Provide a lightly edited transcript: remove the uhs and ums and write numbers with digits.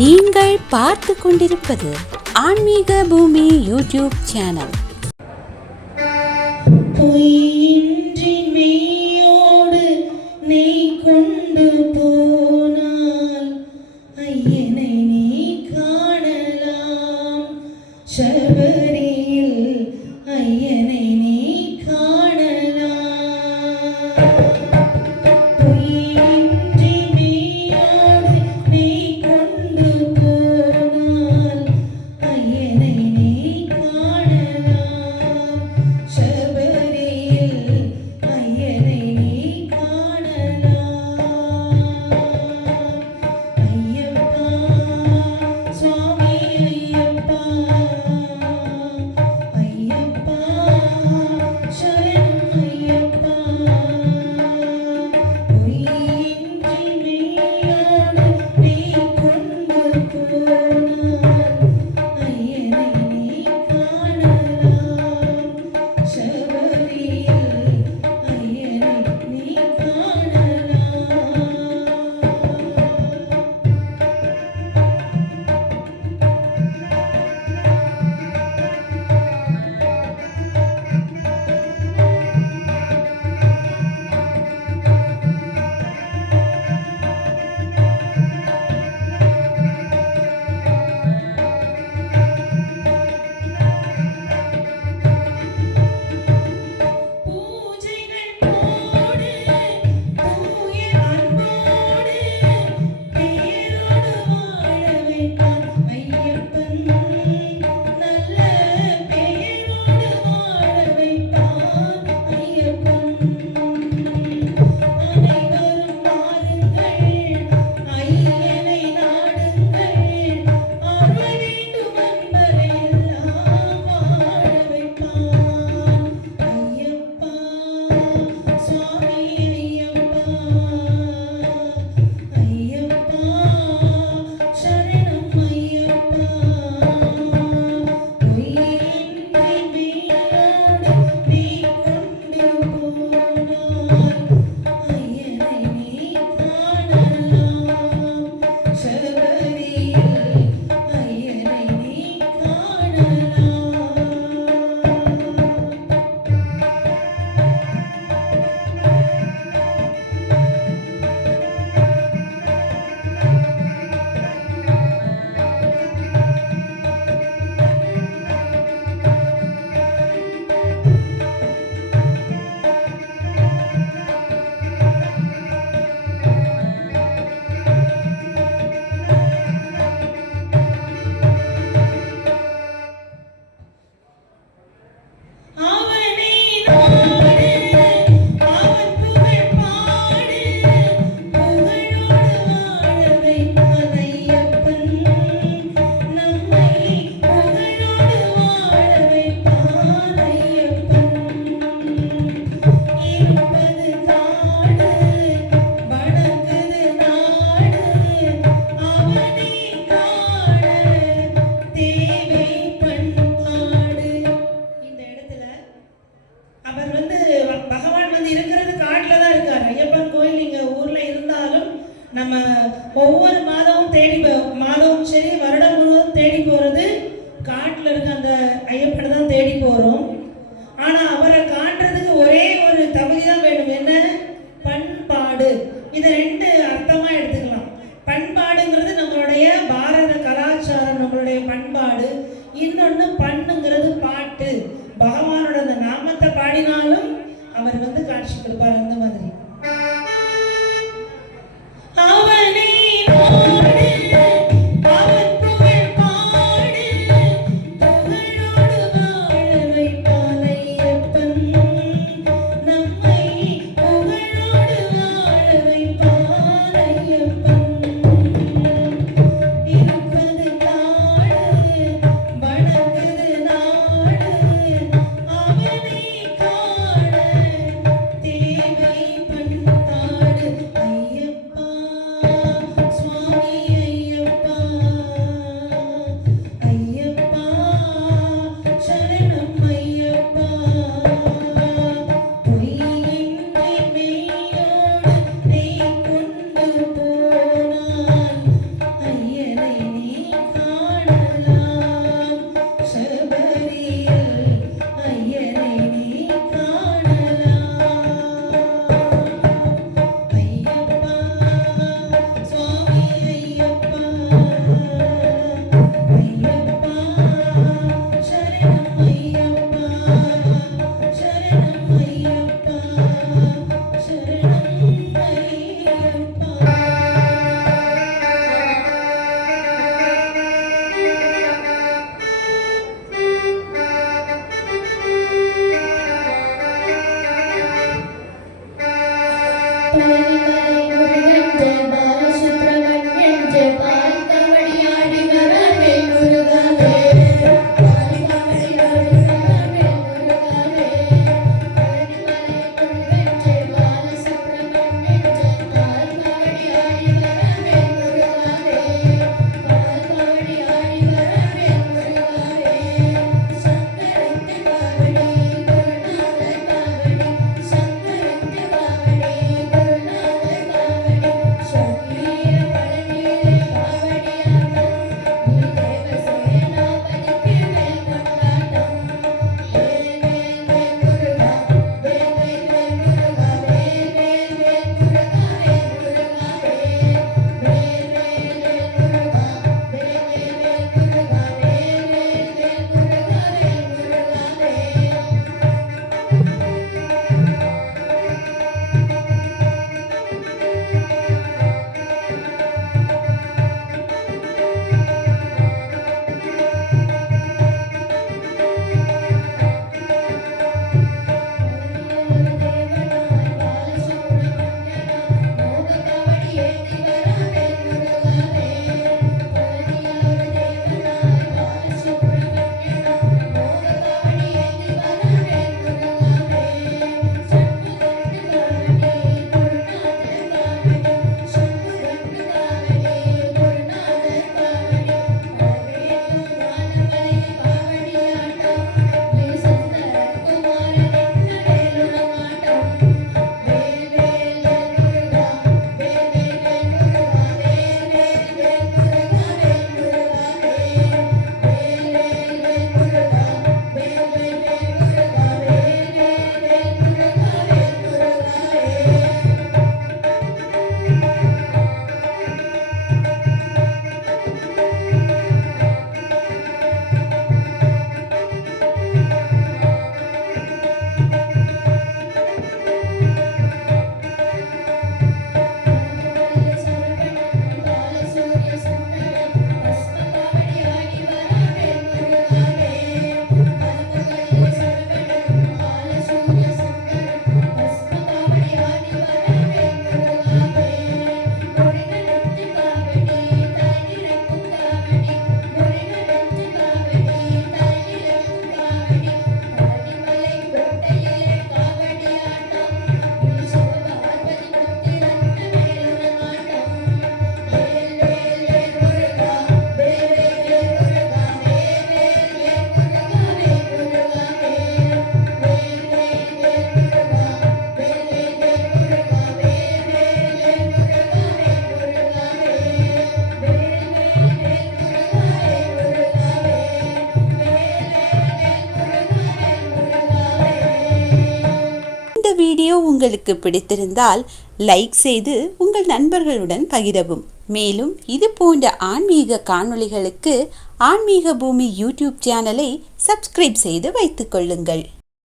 நீங்கள் பார்த்து கொண்டிருப்பது ஆன்மீக பூமி யூடியூப் சேனல். பொய்யின்றி மெய்யோடு நெய் கொண்டு போனால் ஐயனை நீ காணலாம். சபரியில் ஐயனை நீ காணலாம். பொய்யின்றி மெய்யோடு நெய் கொண்டு போனால் ஐயனை நீ காணலாம். சபரியில் ஐயனை நீ காணலாம். ஐயப்பா சுவாமி ஐயப்பா, ஐயப்பா சரணம் ஐயப்பா. பொய்யின்றி மெய்யோடு நெய் கொண்டு போனால் ஐயனை நீ காணலாம். சபரியில் ஐயனை நீ காணலாம். பூஜைகள் போடு தூய அன்போடு பேரோடு வாழ வைப்பான் ஐயப்பன். நல்ல பேரோடு வாழ வைப்பான் ஐயப்பன். அனைவரும் வாருங்கள் ஐயனை நாடுங்கள். அருள் வேண்டும் அன்பரெல்லாம் வாழ வைப்பான் ஐயப்பா சுவாமி ஐயப்பா, ஐயப்பா சரணம் ஐயப்பா. பொய்யின்றி மெய்யோடு நெய் கொண்டு போனால் ஐயனை நீ காணலாம். சபரியில் ஐயனை நீ காணலாம். அவனை நாடு அவன் புகழ் பாடு புகழோடு வாழ வைப்பான் ஐயப்பன். நம்மை புகழோடு வாழ வைப்பான் ஐயப்பன். இருப்பது காடு வணங்குது நாடு அவனை காண தேவை பண்பாடு. இந்த இடத்துல அவர் பகவான் இருக்கிறது காட்டில் தான் இருக்கார். ஐயப்பன் கோயில் இங்கே ஊரில் இருந்தாலும் நம்ம ஒவ்வொரு மாதமும் மாதமும் சரி வருடம் முழுவதும் தேடி போகிறது காட்டில் இருக்க அந்த ஐயப்பனை தான் தேடி போகிறோம். ஆனால் அவரை காண்றதுக்கு ஒரே ஒரு தகுதி தான் வேணும். என்ன? பண்பாடு. இதை ரெண்டு அர்த்தமாக எடுத்துக்கலாம். பண்பாடுங்கிறது நம்மளுடைய பாரத கலாச்சாரம், நம்மளுடைய பண்பாடு. இன்னொன்று பண்ணுங்கிறது பாட்டு. பகவானோட அந்த நாமத்தை பாடினாலும் அவர் காட்சி கொடுப்பார். அந்த மாதிரி அவனை நாடு அவன் புகழ் பாடு புகழோடு வாழ வைப்பான் உங்களுக்கு பிடித்திருந்தால் லைக் செய்து உங்கள் நண்பர்களுடன் பகிரவும். மேலும் இது போன்ற ஆன்மீக காணொளிகளுக்கு ஆன்மீக பூமி யூடியூப் சேனலை சப்ஸ்கிரைப் செய்து வைத்துக் கொள்ளுங்கள்.